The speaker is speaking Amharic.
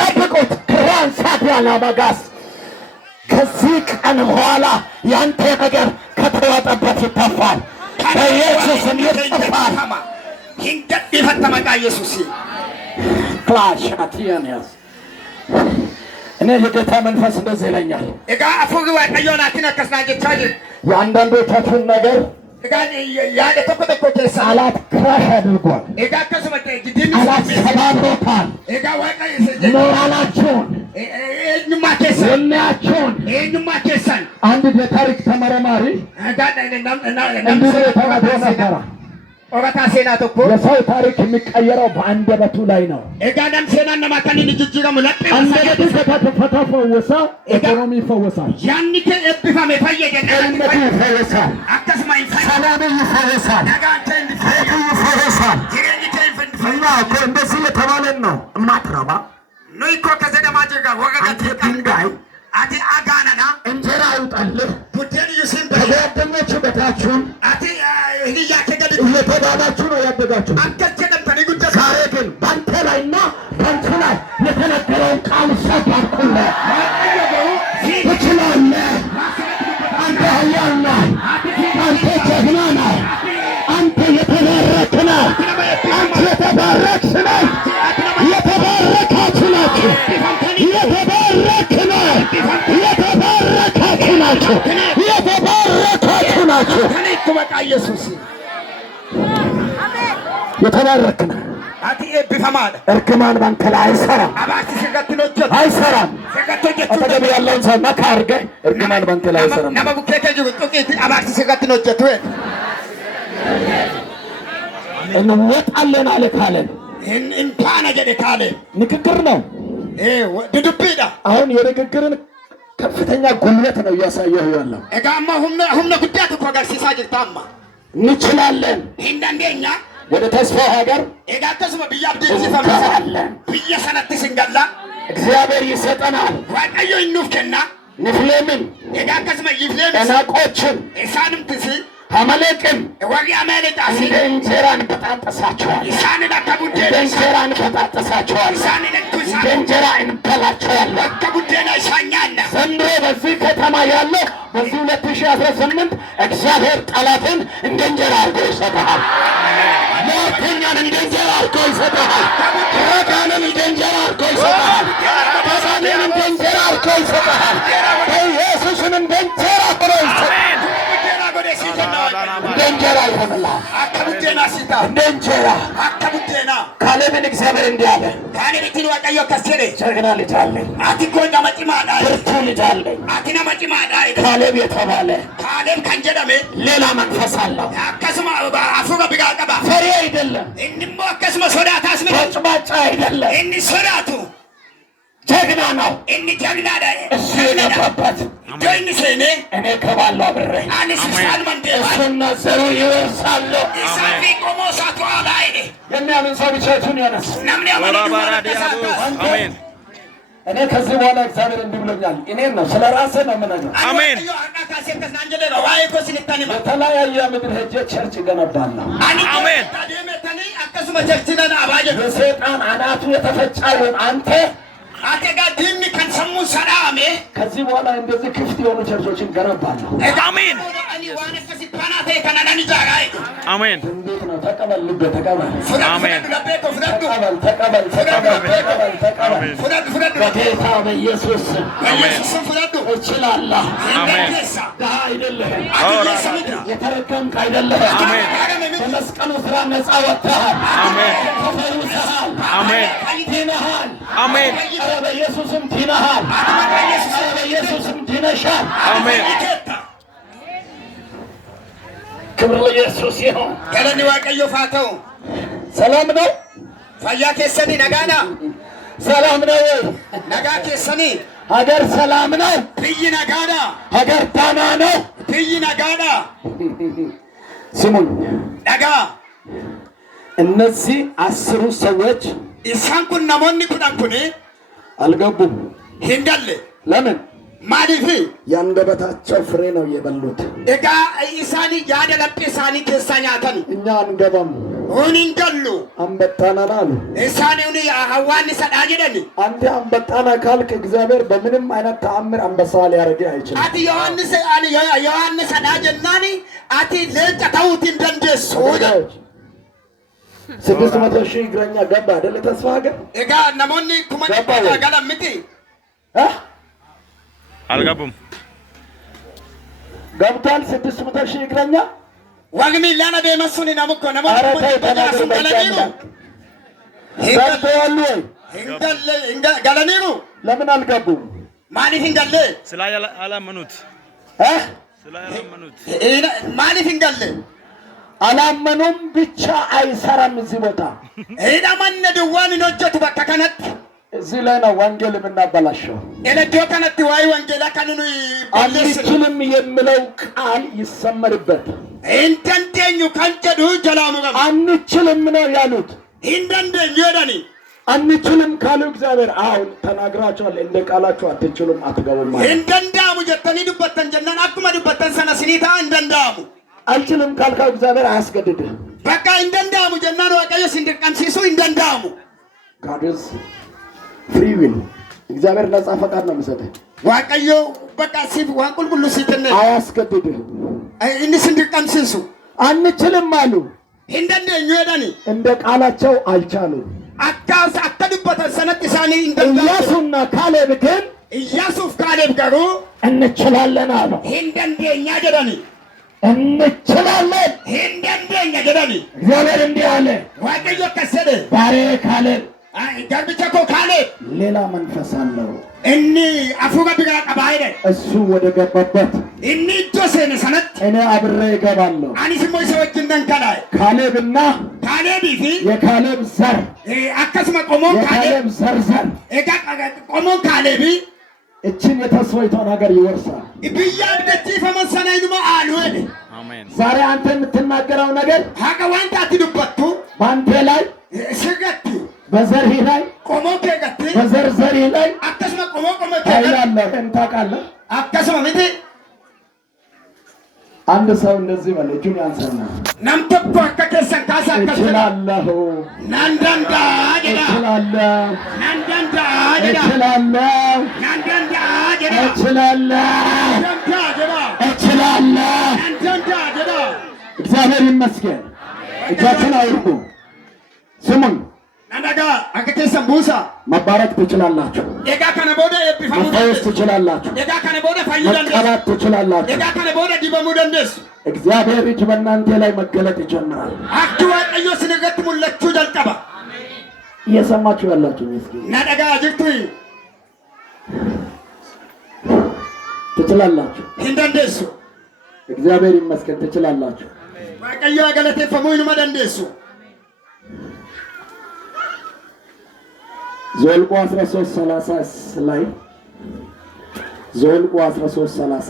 ጠብቁት። ክራን ሳቢያና ባጋስ ከዚህ ቀን በኋላ ያንተ ነገር ከተዋጠበት ይተፋል። በኢየሱስም ይተፋል። hingat ifatama ka ኢየሱስ ክላሽ አትያንያስ እኔ የጌታ መንፈስ እንደዚህ ይለኛል። እጋ አፉግ ወጣዮና ተነከስናጀቻጅ የአንዳንዶቻችሁን ነገር ያለ ተቆጠቆተ ሳላት ክራሽ አድርጓል። እጋ ከሰመተ ዲዲን ሰባብሮታል። እጋ ወጣ ሞራላችሁን የሚያችሁን አንድ የታሪክ ተመራማሪ እንዲህ ተናግሮ ነበረ። ኦራታ ሴና ተኮ የሰው ታሪክ የሚቀየረው በአንደበቱ ላይ ነው። እጋዳም ሴና ነማካኒ ንጅጅጋ ሙላጤ አንደበቱ ከተፈወሰ ኢኮኖሚ ይፈወሳል። ያንተ እብፋም የፈየገ ጤንነት ይፈወሳል። አከስማይ ሰላም ይፈወሳል። ነጋንተን ይፈወሳል። እና እንደዚህ የተባለን ነው እማትረባ ኖይኮ ከዘደማጀጋ ወገገ ድንጋይ አቲ አጋናና እንጀራ ይውጣልህ ቡደን ይስን ከጓደኞቹ በታችሁን አቲ ህሊያ ከገድ እየተባባችሁ ነው ያደጋችሁ። አከቸደም ተኒ ጉደ ዛሬ ግን ባንተ ላይና ባንተ ላይ የተነገረውን ቃል ሰባኩልህ። ትችላለህ። አንተ ኃያል ነህ። አንተ ጀግና ነህ። አንተ የተባረክ ነህ። አንተ የተባረክሽ ነህ። የተባረካችሁ ናችሁ። የተባረክ ነህ። የተባረካችሁ ናችሁ። የተባረካችሁ ናችሁ። በቃ ኢየሱስ የተባረክ ነህ። አቲ እብፋማደ እርግማን ባንተ ላይ አይሰራም። አባቲ ሲገትሎች አይሰራም። ሲገትሎች አጠገብ ያለውን ሰው ነካ አድርገህ እርግማን ባንተ ላይ አይሰራም። ነማቡ ከከጁ ጥቂት አባቲ ሲገትሎች ተወት እንወጣለን አለ ካለን እንኳን አጀደ ካለ ንግግር ነው። ድድብዳ አሁን የንግግርን ከፍተኛ ጉልበት ነው እያሳየሁ ያለው። እጋማ ሁምነ ጉዳት እኮ ጋር ሲሳጅታማ እንችላለን። እንደኛ ወደ ተስፋ ሀገር እጋተስመ ብያብዲ ሲፈምሳለን ብየሰነት ሲንገላ እግዚአብሔር ይሰጠናል። ዋቀዮ ይኑፍከና ንፍሌምን እጋተስመ ይፍሌም እናቆችን ኢሳንም ትሲ አመሌቅን ወጊ አመሌጣ ሲ እንጀራን በጣጠሳቸዋል። ኢሳንን አከቡዴ እንጀራን በጣጠሳቸዋል። ኢሳንን ኩሳ እንጀራ እንበላቸዋለን። አከቡዴና ኢሳኛና ዘንድሮ በዚህ ከተማ ያለው በዚህ 2018 እግዚአብሔር ጠላትን እንደ እንጀራ አድርጎ ይሰጥሃል። ሟርተኛን እንደ እንጀራ አድርጎ ይሰጥሃል። ረጋንን እንደ እንጀራ አድርጎ ይሰጥሃል። ተሳኔን እንደ እንጀራ አድርጎ ይሰጥሃል። በኢየሱስን እንደ እንጀራ አድርጎ ይሰጥሃል። እንደ እንጀራ ይሆንልሃል። አከቡዴና ሲታ እንደ እንጀራ አከቡዴና ካሌብን እግዚአብሔር እንዲህ አለ። ካሌብን ዋቀዮ ከሰደ ጀግና ልጅ አለኝ። አቲኮ እንደመጪማዳ ብርቱ ልጅ አለኝ። አቲና መጪማዳ ካሌብ የተባለ ካሌብ ከንጀደሜ ሌላ መንፈስ አለው። አከስማ አፉጋ ቢጋቀባ ፈሪ አይደለም። እንሞ አከስማ ሶዳታ አስመ ጭባጫ አይደለም። እኒ ሶዳቱ ጀግና ነው። እኒ ጀግና ዳ እሱ የገባበት ጆይን ሴኔ እኔ ከባለው አብሬ አንስ ሳልመንደ እሱና ዘሩ ይወርሳሉ። ኢሳፊ ቆሞ ሳቱ አላይኔ የሚያምን ሰው ብቻ እጁን ያነሳ። ናምን ያማራዲ አሜን። እኔ ከዚህ በኋላ እግዚአብሔር እንዲህ ብሎኛል። እኔን ነው ስለ ራስህ ነው የምነግርህ። አሜን። የተለያየ ምድር ሄጄ ቸርች እገነባለሁ። አሜን። የሰይጣን አናቱ የተፈጫ ይሁን አንተ አቴጋ ዲሚ ከንሰሙ ሰላሜ ከዚህ በኋላ እንደዚህ ክፍት የሆኑ ቸርቾችን ገነባለሁ። አሜን። አሜን። እንዴት ነው? ተቀበል፣ ልቤ ተቀበል። አሜን። ተቀበል፣ ተቀበል፣ ተቀበል፣ ተቀበል። በጌታ በኢየሱስ እችላለሁ። ድሀ አይደለህም። የተረገምክ አይደለህም። በመስቀሉ ስራ ነፃ ወጥተሃል። ተፈውሰሃል። ድነሃል። ኧረ በኢየሱስም ድነሃል። ኧረ በኢየሱስም ድነሻል። ክብር ለኢየሱስ ይሁን። ገለኒ ዋቀዮ ፋተው ሰላም ነው። ፈያ ኬሰኒ ነጋና ሰላም ነው። ነጋ ኬሰኒ ሀገር ሰላም ነው። ብይ ነጋዳ ሀገር ዳና ነው። ብይ ነጋዳ ስሙኝ ነጋ እነዚህ 10 ሰዎች ኢሳን ኩን ነሞኒ ኩዳን ኩኒ አልገቡም። ሂንዳለ ለምን? ማዲፊ ያንደበታቸው ፍሬ ነው የበሉት። እጋ ኢሳኒ ያደ ለጴ ኢሳኒ ከሳኛተን እኛ አንገባም። ኡኒንገሉ አንበጣናን አሉ። እሳኔውን ሐዋን ሰዳጅደን አንተ አንበጣና ካልክ እግዚአብሔር በምንም አይነት ተአምር አንበሳ ሊያረግ አይችልም። አቲ ዮሐንስ ሰዳጀናኒ አቲ ለጨታውት እንደንደሱ 600,000 እግረኛ ገባ አይደል? ተስፋ ሀገር እጋ ነሞኒ ኩማን ጋላምቲ አልገቡም። ገብቷል 600,000 እግረኛ ዋግሚ ላና ደመሱኒ ነምኮ ነሞኒ ተጃሱ ገለኒሩ ገብተዋል ወይ? ገለኒሩ ለምን አልገቡም? ማሊፍ እንገለ ስላላመኑት ማሊፍ እንገለ አላመኑም ብቻ አይሰራም። እዚህ ቦታ ማነ ድዋን ኖጀቱ በቃ ከነት እዚህ ላይ ነው ወንጌል የምናበላሸው። ኤለጆ ከነት ዋይ ወንጌላ ከነኑ አንችልም የሚለው ቃል ይሰመርበት። እንተንቴኙ ካንጨዱ ጀላሙ ጋር አንችልም ነው ያሉት። እንደንደኝ ይወዳኒ አንችልም ካሉ እግዚአብሔር አሁን ተናግራቸዋል። እንደ ቃላችሁ አትችሉም አትገቡም ማለት እንደንዳሙ ጀተኒ ዱበተን ጀናን አኩማ ዱበተን ሰነስኒታ እንደንዳሙ አልችልም ካልካው እግዚአብሔር አያስገድድህ። በቃ እንደንዳሙ ጀናን ወቀየ ሲንድቀምሲሱ እንደንዳሙ ጋድስ ፍሪ ዊል እግዚአብሔር ነፃ ፈቃድ ነው የሚሰጥህ። ዋቀዮ በቃ ሲፍ ዋንቁልቁሉ ሲተነ አያስገድድህ። እኒ ሲንድቀምሲሱ አንችልም አሉ። እንደንደኝ ይወዳኒ እንደ ቃላቸው አልቻሉም። አካስ አተዱበተን ሰነት ሳኒ እንደንዳሙ ኢያሱና ካሌብ ግን ኢያሱፍ ካሌብ ጋሩ እንችላለን አሉ። እንደንደኛ ጀዳኒ እንችላለን እንደንደኛ ጀዳኒ እግዚአብሔር እንዲህ አለ። ዋቀዮ ከሰደ ባሬ ካሌብ ገርብቸኮ ካሌብ ሌላ መንፈስ አለው። እኒ አፉጋ ቢጋ ቀባይደ እሱ ወደ ገባበት እኒ ጆሴነ ሰነት እኔ አብሬ እገባለሁ። አኒስሞ ሰዎች እንደንከላይ ካሌብና ካሌቢፊ የካሌብ ዘር አከስመ ቆሞን የካሌብ ዘር ኤጋ ቆሞን ካሌቢ እችን የተስፋይቷን ሀገር ይወርሳል። ብያ ብደቲ ፈመሰናይኑማ አልወድ አሜን። ዛሬ አንተ የምትናገረው ነገር ሀቀ ዋንታ ትዱበቱ በአንተ ላይ ስገት በዘርህ ላይ ቆሞ ከገት በዘርዘርህ ላይ አከስመ ቆሞ ታይላለህ። ታውቃለህ። አከስመ ምት አንድ ሰው እንደዚህ በለ እጁን ያንሳና ናምተኮ አከከሰን ካሳ እችላለሁ ናንዳንዳ ጀዳ እችላለሁ ናንዳንዳ ጀዳ እችላለሁ ናንዳንዳ ጀዳ እችላለሁ ናንዳንዳ ጀዳ እችላለሁ። ናንዳንዳ ጀዳ እግዚአብሔር ይመስገን። እጃችን አይርዱ። ስሙን ናንዳጋ አከከሰን ቡሳ መባረክ ትችላላችሁ። ኤጋ ከነቦደ የቢፋሙ መፈወስ ትችላላችሁ። ኤጋ ከነቦደ ፋይዳንደ መቀባት ትችላላችሁ። ኤጋ ከነቦደ ዲበሙ ደንደስ እግዚአብሔር እጅ በእናንተ ላይ መገለጥ ይጀምራል። አክቱ ዋቀዮ ስነገት ሙለቹ ጀልቀባ እየሰማችሁ ያላችሁ ምስኪን ናዳጋ ጅርቱ ትችላላችሁ። እንደንደሱ እግዚአብሔር ይመስገን ትችላላችሁ። ዋቀዮ አገለቴ ፈሙይኑ መደንደሱ ዘኍልቍ 13:30 ላይ ዘኍልቍ 13:30